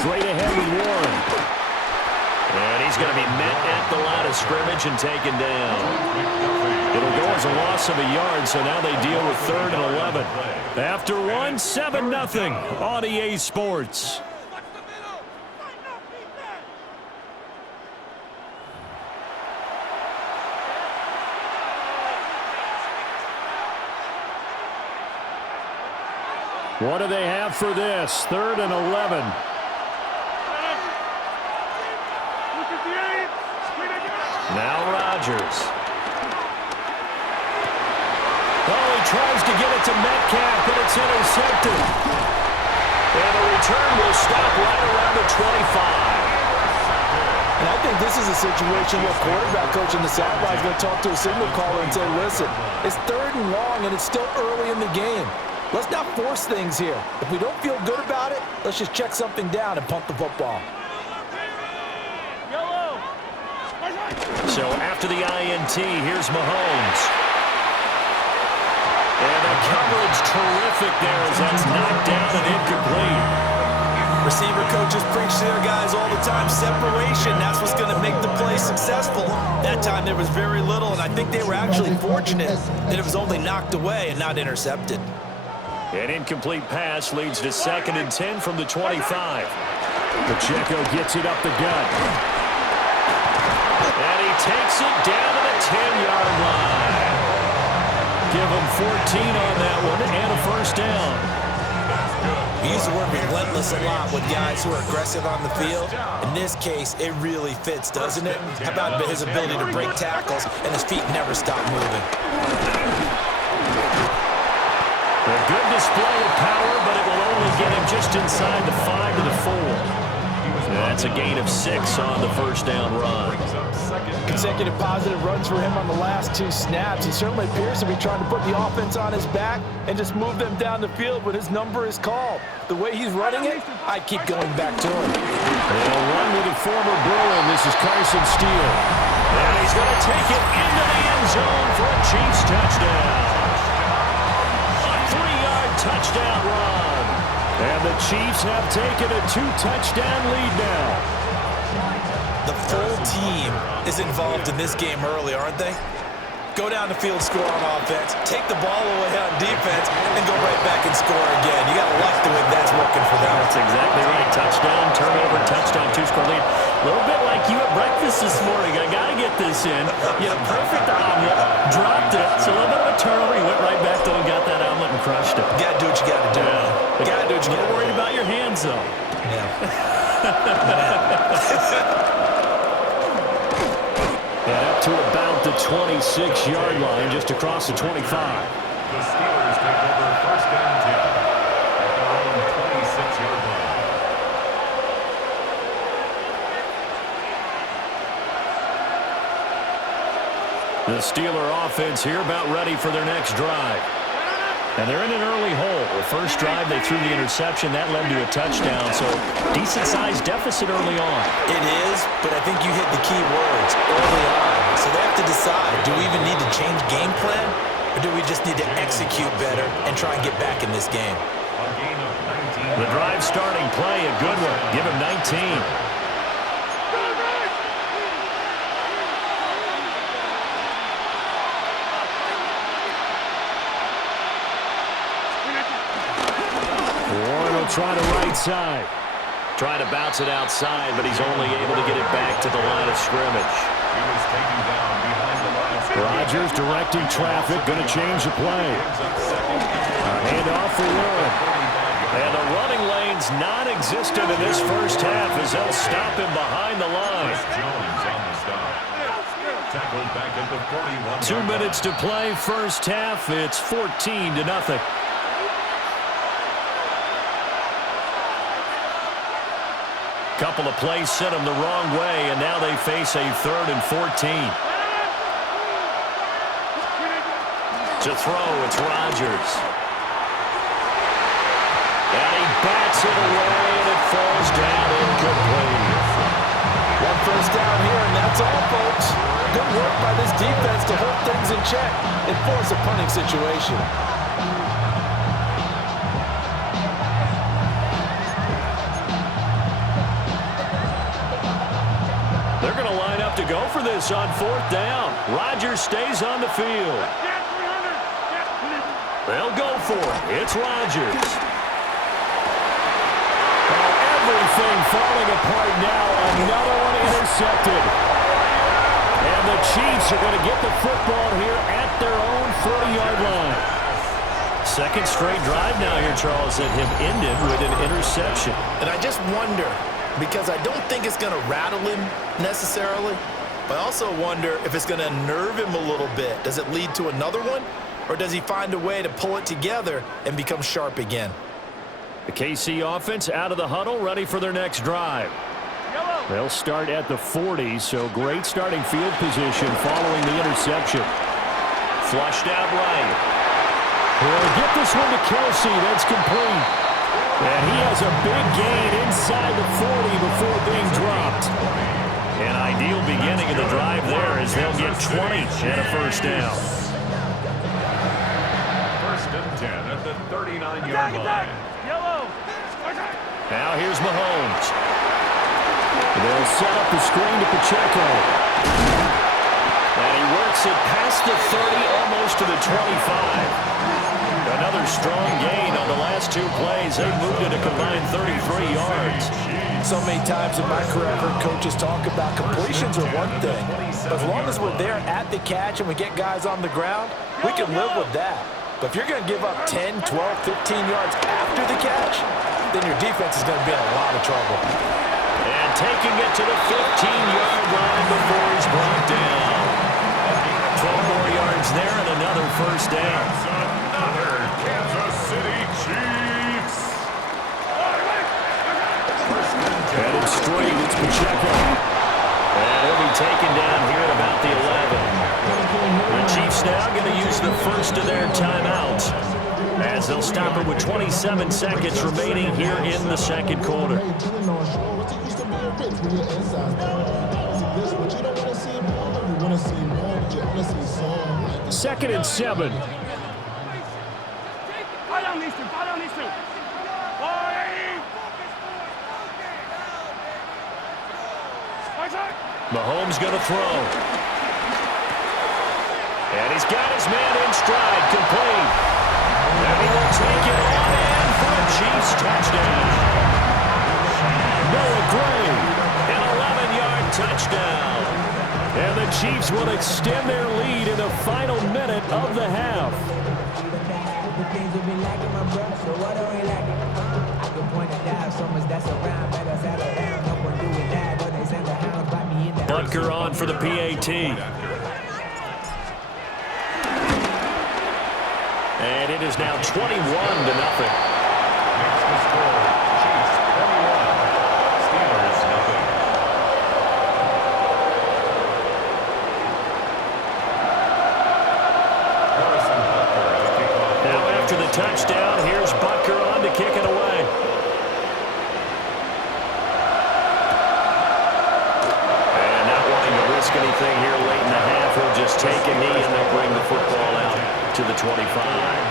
straight ahead with Warren. And he's going to be met at the line of scrimmage and taken down. It'll go as a loss of a yard, so now they deal with 3rd and 11. After one, 7-0 on EA Sports. What do they have for this? 3rd and 11. Now Rodgers. Oh, he tries to get it to Metcalf, but it's intercepted. And the return will stop right around the 25. And I think this is a situation where quarterback coach in the sideline is going to talk to a signal caller and say, listen, it's 3rd and long, and it's still early in the game. Let's not force things here. If we don't feel good about it, let's just check something down and punt the football. So after the INT, here's Mahomes. And the coverage terrific there as that's knocked down and incomplete. Receiver coaches preach to their guys all the time. Separation, that's what's going to make the play successful. That time there was very little, and I think they were actually fortunate that it was only knocked away and not intercepted. An incomplete pass leads to 2nd and 10 from the 25. Pacheco gets it up the gut. And he takes it down to the 10-yard line. Give him 14 on that one and a first down. We use the word relentless a lot with guys who are aggressive on the field. In this case, it really fits, doesn't it? How about his ability to break tackles and his feet never stop moving? A good display of power, but it will only get him just inside the 5 to the 4. That's a gain of 6 on the first down run. Consecutive positive runs for him on the last 2 snaps. He certainly appears to be trying to put the offense on his back and just move them down the field when his number is called. The way he's running it, I keep going back to him. They'll run with a former Bruin. This is Carson Steele. And he's going to take it into the end zone for a Chiefs touchdown. A 3-yard touchdown run. And the Chiefs have taken a 2-touchdown lead now. The full team is involved in this game early, aren't they? Go down the field, score on offense, take the ball away on defense, and go right back and score again. You got to like the way that's working for them. That's exactly right. Touchdown, turnover, touchdown, 2-score lead. A little bit like you at breakfast this morning. I got to get this in. You had a perfect omelet, dropped it. So a little bit of a turnover. You went right back though and got that omelet and crushed it. You got to do what you got to do. You got to do what you got to do. Don't worry about your hands, though. Yeah. And up to about the 26-yard line, just across the 25. The Steelers take over 1st and 10 at their own 26-yard line. The Steeler offense here about ready for their next drive. And they're in an early hole. The first drive, they threw the interception. That led to a touchdown, so decent-sized deficit early on. It is, but I think you hit the key words early on. So they have to decide, do we even need to change game plan, or do we just need to execute better and try and get back in this game? A gain of 19. The drive starting play, a good one. Give him 19. Try to right side. Trying to bounce it outside, but he's only able to get it back to the line of scrimmage. He was taken down behind the line of scrimmage. Rodgers directing traffic, going to change the play. Handoff for Warren. And the running lane's non-existent in this first half as they'll stop him behind the line. Jones on the stop. Tackled back at the 41. 2 minutes to play, first half. It's 14-0. Couple of plays sent them the wrong way, and now they face a 3rd and 14. To throw, it's Rodgers. And he bats it away, and it falls down incomplete. One first down here, and that's all, folks. Good work by this defense to hold things in check and force a punting situation. this on 4th down. Rodgers stays on the field. They'll go for it. It's Rodgers. Everything falling apart now. Another one intercepted. And the Chiefs are going to get the football here at their own 40-yard line. Second straight drive now here, Charles, that have ended with an interception. And I just wonder, because I don't think it's going to rattle him necessarily, but I also wonder if it's going to unnerve him a little bit. Does it lead to another one? Or does he find a way to pull it together and become sharp again? The KC offense out of the huddle, ready for their next drive. They'll start at the 40, so great starting field position following the interception. Flushed out right. He'll get this one to Kelsey. That's complete. And he has a big gain inside the 40 before being dropped. An ideal beginning of the drive there as they'll get 20 and a first down. 1st and 10 at the 39-yard line. Now here's Mahomes. They'll set up the screen to Pacheco. And he works it past the 30, almost to the 25. Another strong gain on the last 2 plays. They moved it a combined 33 yards. So many times in my career, I've heard coaches talk about completions are one thing. But as long as we're there at the catch and we get guys on the ground, we can live with that. But if you're going to give up 10, 12, 15 yards after the catch, then your defense is going to be in a lot of trouble. And taking it to the 15-yard line before he's brought down. 12 more yards there and another first down. Another Kansas City Chiefs. Headed straight, it's Pacheco. And he'll be taken down here at about the 11. The Chiefs now going to use the first of their timeouts as they'll stop it with 27 seconds remaining here in the second quarter. Second and 7. Mahomes going to throw. And he's got his man in stride, complete. And he will take it on in for a Chiefs touchdown. Noah Gray, an 11-yard touchdown. And the Chiefs will extend their lead in the final minute of the half. Butker on for the PAT. And it is now 21-0. Makes the score. Chiefs 21. Steelers nothing. Harrison Butker to kick off. Now after the touchdown, here's Butker on to kick it away. And not wanting to risk anything here late in the half, he'll just take a knee and they'll bring the football out to the 25.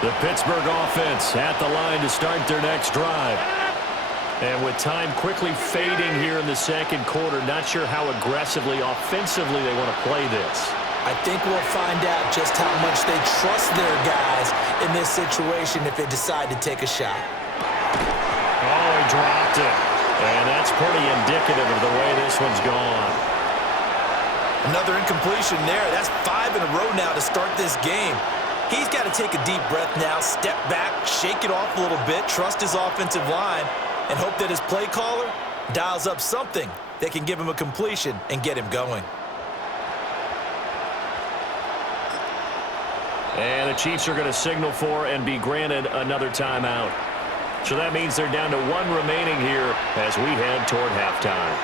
The Pittsburgh offense at the line to start their next drive. And with time quickly fading here in the second quarter, not sure how aggressively, offensively they want to play this. I think we'll find out just how much they trust their guys in this situation if they decide to take a shot. Oh, he dropped it. And that's pretty indicative of the way this one's gone. Another incompletion there. That's 5 in a row now to start this game. He's got to take a deep breath now, step back, shake it off a little bit, trust his offensive line, and hope that his play caller dials up something that can give him a completion and get him going. And the Chiefs are going to signal for and be granted another timeout. So that means they're down to 1 remaining here as we head toward halftime.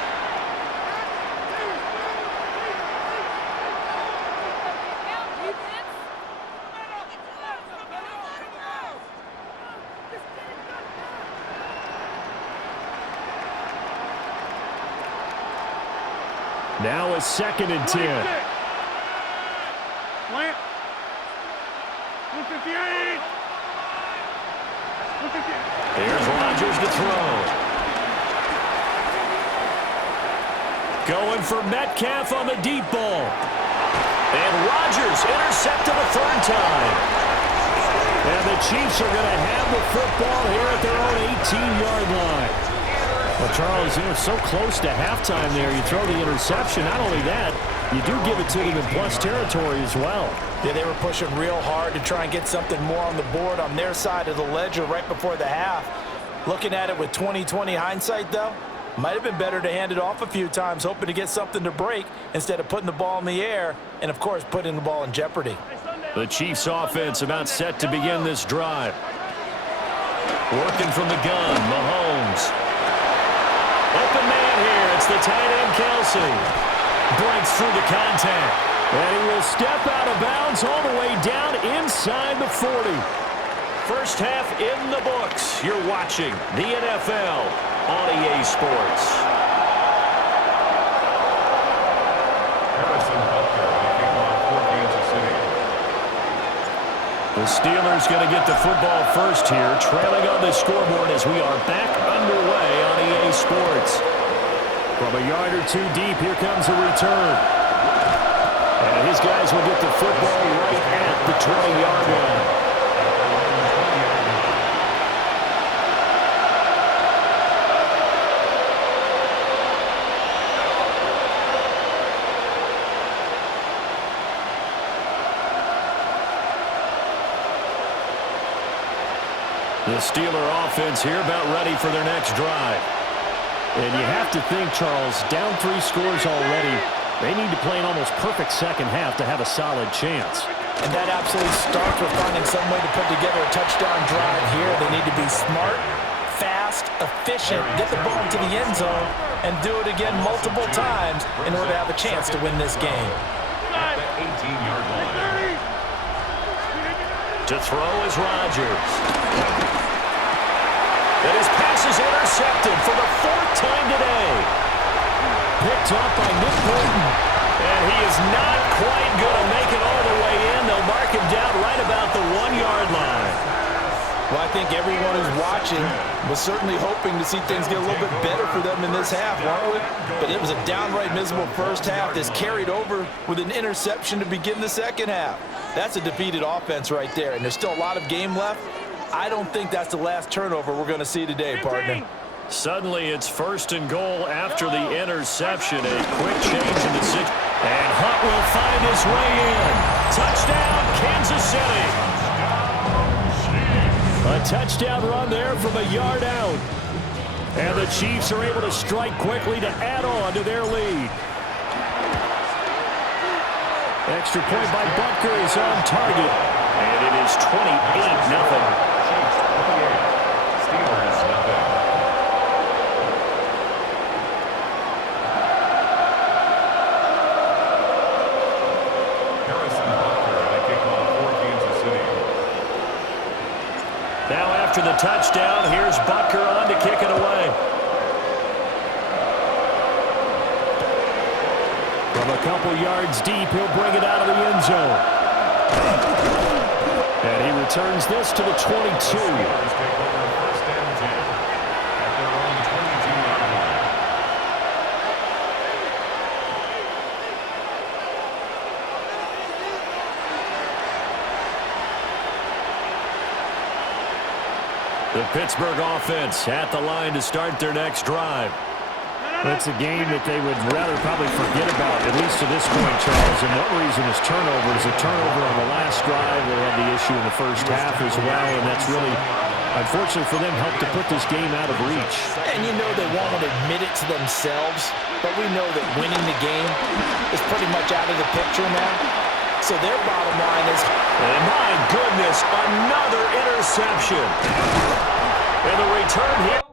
Now a 2nd and 10. Plant. 158. 158. Here's Rodgers to throw. Going for Metcalf on the deep ball. And Rodgers intercepted a 3rd time. And the Chiefs are going to have the football here at their own 18-yard line. Well, Charles, so close to halftime there. You throw the interception. Not only that, you do give it to them in plus territory as well. Yeah, they were pushing real hard to try and get something more on the board on their side of the ledger right before the half. Looking at it with 20/20 hindsight, though, might have been better to hand it off a few times, hoping to get something to break instead of putting the ball in the air and, of course, putting the ball in jeopardy. The Chiefs offense about set to begin this drive. Working from the gun, Mahomes. Open man here. It's the tight end, Kelsey. Breaks through the contact. And he will step out of bounds all the way down inside the 40. First half in the books. You're watching the NFL on EA Sports. The Steelers going to get the football first here, trailing on the scoreboard as we are back underway on EA Sports. From a yard or two deep, here comes a return. And his guys will get the football right at the 20-yard line. The Steeler offense here about ready for their next drive. And you have to think, Charles, down 3 scores already. They need to play an almost perfect second half to have a solid chance. And that absolutely starts with finding some way to put together a touchdown drive here. They need to be smart, fast, efficient, get the ball into the end zone, and do it again multiple times in order to have a chance to win this game. At the 18-yard line. To throw is Rodgers. And his pass is intercepted for the 4th time today. Picked up by Nick Bolton. And he is not quite going to make it all the way in. They'll mark him down right about the 1-yard line. Well, I think everyone who's watching was certainly hoping to see things get a little bit better for them in this half, weren't we? But it was a downright miserable first half that's carried over with an interception to begin the second half. That's a defeated offense right there, and there's still a lot of game left. I don't think that's the last turnover we're going to see today, partner. Suddenly, it's 1st and goal after the interception. A quick change in the situation. And Hunt will find his way in. Touchdown, Kansas City. A touchdown run there from a yard out. And the Chiefs are able to strike quickly to add on to their lead. Extra point by Butker is on target. And it is 28-0. Now after the touchdown, here's Butker on to kick it away. From a couple yards deep, he'll bring it out of the end zone. And he returns this to the 22. The Pittsburgh offense at the line to start their next drive. It's a game that they would rather probably forget about, at least to this point, Charles. And one reason is turnovers. A turnover on the last drive. They had the issue in the first half as well, and that's really, unfortunately for them, helped to put this game out of reach. And you know they won't admit it to themselves, but we know that winning the game is pretty much out of the picture now. So their bottom line is... And my goodness, another interception. And the return here.